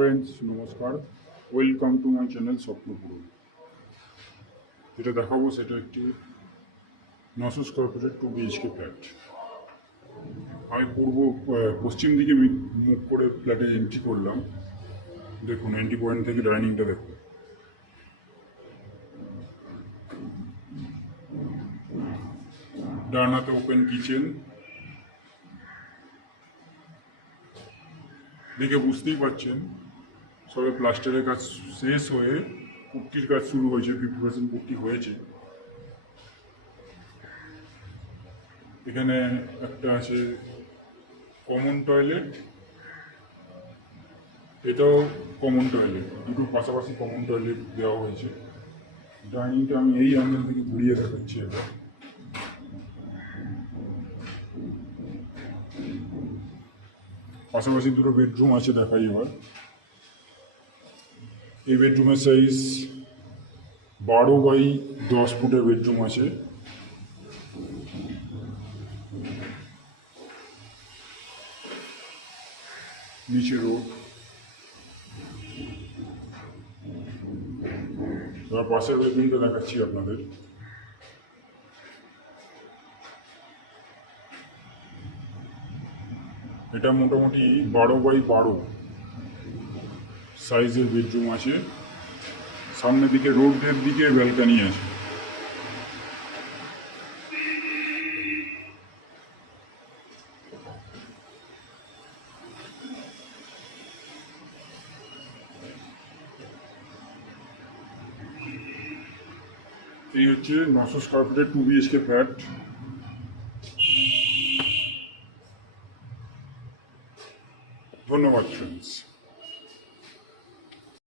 Friends, নমস্কার। Welcome to my channel Swapnopuron. যেটা দেখাবো সেটা একটি 900 স্কোয়ার ফিটের 2 BHK ফ্ল্যাট। আমি পশ্চিম দিকে মুখ করে ফ্ল্যাটে এন্ট্রি করলাম। দেখুন, এন্ট্রি পয়েন্ট থেকে ডাইনিংটা দেখুন। ডান হাতে ওপেন কিচেন। দেখে বুঝতেই পারছেন সবে প্লাস্টারের কাজ শেষ হয়ে পুট্টির কাজ শুরু হয়েছে। 50% পুট্টি হয়েছে। এখানে একটা আছে কমন টয়লেট, এটাও কমন টয়লেট, দুটো পাশাপাশি কমন টয়লেট দেওয়া হয়েছে। ডাইনিংটা আমি এই অ্যাঙ্গেল থেকে ঘুরিয়ে দেখাচ্ছি এবার। পাশাপাশি দুটো বেডরুম আছে, দেখাই এবার। এই বেডরুমের সাইজ 12x10 ফুটের বেডরুম আছে। নিচে রোড। এবার পাশের বেডরুমটা দেখাচ্ছি আপনাদের। এটা মোটামুটি 12x12 সাইজের বেডরুম আছে। সামনের দিকে রোডের দিকে ব্যালকানি আছে। এই হচ্ছে 900 স্কোয়ার ফিটের 2 BHK ফ্ল্যাট। ধন্যবাদ ফ্রেন্ডস।